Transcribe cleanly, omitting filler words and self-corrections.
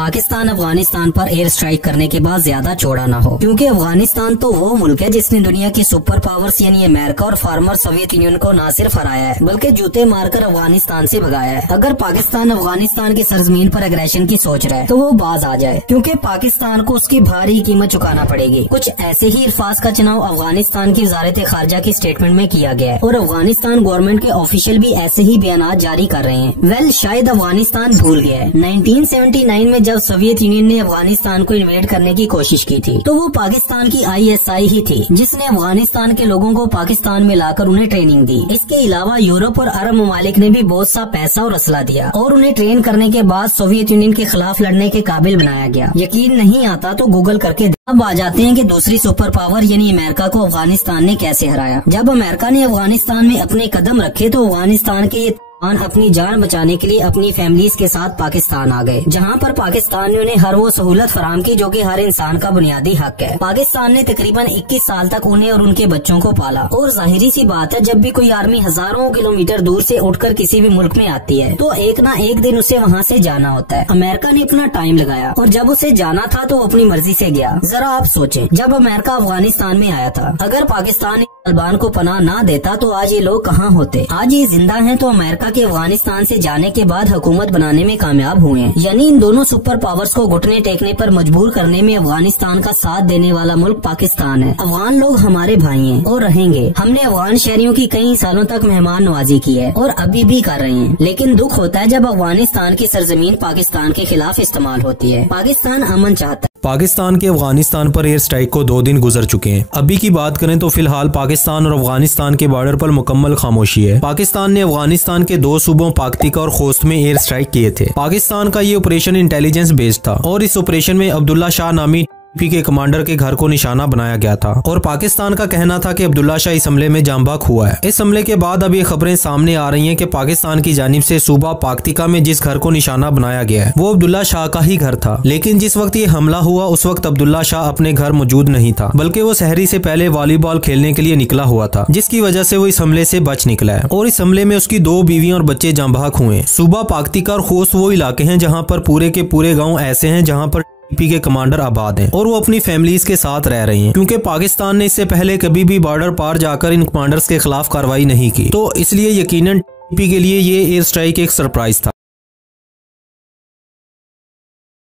पाकिस्तान अफगानिस्तान पर air strike करने के बाद ज्यादा चौड़ा न हो, क्योंकि अफगानिस्तान तो वो मुल्क है जिसने दुनिया की सुपर पावर्स यानी अमेरिका और फार्मर सोवियत यूनियन को न सिर्फ हराया है बल्कि जूते मारकर अफगानिस्तान से भगाया है। अगर पाकिस्तान अफगानिस्तान की सरजमीन पर एग्रेशन की सोच रहा है तो वो बाज आ जाए, क्योंकि पाकिस्तान को उसकी भारी कीमत चुकाना पड़ेगी। कुछ ऐसे ही अल्फाज का चुनाव अफगानिस्तान की वज़ारत खारजा की स्टेटमेंट में किया गया है और अफगानिस्तान गवर्नमेंट के ऑफिशियल भी ऐसे ही बयान जारी कर रहे हैं। शायद अफगानिस्तान भूल गया है 1979 में जब सोवियत यूनियन ने अफगानिस्तान को इन्वेड करने की कोशिश की थी तो वो पाकिस्तान की ISI ही थी जिसने अफगानिस्तान के लोगों को पाकिस्तान में लाकर उन्हें ट्रेनिंग दी। इसके अलावा यूरोप और अरब ममालिक ने भी बहुत सा पैसा और असला दिया और उन्हें ट्रेन करने के बाद सोवियत यूनियन के खिलाफ लड़ने के काबिल बनाया गया। यकीन नहीं आता तो गूगल करके। अब आ जाते हैं कि दूसरी सुपर पावर यानी अमेरिका को अफगानिस्तान ने कैसे हराया। जब अमेरिका ने अफगानिस्तान में अपने कदम रखे तो अफगानिस्तान के ये अपनी जान बचाने के लिए अपनी फैमिलीज के साथ पाकिस्तान आ गए, जहां पर पाकिस्तान ने उन्हें हर वो सहूलत फराम की जो कि हर इंसान का बुनियादी हक है। पाकिस्तान ने तकरीबन 21 साल तक उन्हें और उनके बच्चों को पाला और जाहिरी सी बात है जब भी कोई आर्मी हजारों किलोमीटर दूर से उठकर किसी भी मुल्क में आती है तो एक ना एक दिन उसे वहाँ से जाना होता है। अमेरिका ने अपना टाइम लगाया और जब उसे जाना था तो अपनी मर्जी से गया। जरा आप सोचें, जब अमेरिका अफगानिस्तान में आया था, अगर पाकिस्तान तालिबान को पनाह ना देता तो आज ये लोग कहाँ होते। आज ये जिंदा हैं तो अमेरिका के अफगानिस्तान से जाने के बाद हुकूमत बनाने में कामयाब हुए हैं। यानी इन दोनों सुपर पावर्स को घुटने टेकने पर मजबूर करने में अफगानिस्तान का साथ देने वाला मुल्क पाकिस्तान है। अफगान लोग हमारे भाई हैं और रहेंगे। हमने अफगान शहरियों की कई सालों तक मेहमान नवाजी की है और अभी भी कर रहे हैं, लेकिन दुख होता है जब अफगानिस्तान की सरजमीन पाकिस्तान के खिलाफ इस्तेमाल होती है। पाकिस्तान अमन चाहता है। पाकिस्तान के अफगानिस्तान पर एयर स्ट्राइक को 2 दिन गुजर चुके हैं। अभी की बात करें तो फिलहाल पाकिस्तान और अफगानिस्तान के बॉर्डर पर मुकम्मल खामोशी है। पाकिस्तान ने अफगानिस्तान के 2 सूबों पाकतिका और खोस्त में एयर स्ट्राइक किए थे। पाकिस्तान का ये ऑपरेशन इंटेलिजेंस बेस्ड था और इस ऑपरेशन में अब्दुल्ला शाह नामी के कमांडर के घर को निशाना बनाया गया था और पाकिस्तान का कहना था कि अब्दुल्ला शाह इस हमले में जांबाक हुआ है। इस हमले के बाद अब ये खबरें सामने आ रही हैं कि पाकिस्तान की जानिब से सूबा पाकतिका में जिस घर को निशाना बनाया गया है वो अब्दुल्ला शाह का ही घर था, लेकिन जिस वक्त ये हमला हुआ उस वक्त अब्दुल्ला शाह अपने घर मौजूद नहीं था, बल्कि वो सहरी से पहले वॉलीबॉल खेलने के लिए निकला हुआ था, जिसकी वजह से वो इस हमले से बच निकला है और इस हमले में उसकी 2 बीवियां और बच्चे जांबाक हुए। सूबा पाकतिका और खोस्त वो इलाके हैं जहाँ पर पूरे के पूरे गाँव ऐसे हैं जहाँ पर के कमांडर आबाद हैं और वो अपनी फैमिलीज के साथ रह रहे हैं, क्योंकि पाकिस्तान ने इससे पहले कभी भी बॉर्डर पार जाकर इन कमांडर्स के खिलाफ कार्रवाई नहीं की, तो इसलिए यकीनन के लिए ये एयर स्ट्राइक एक सरप्राइज था।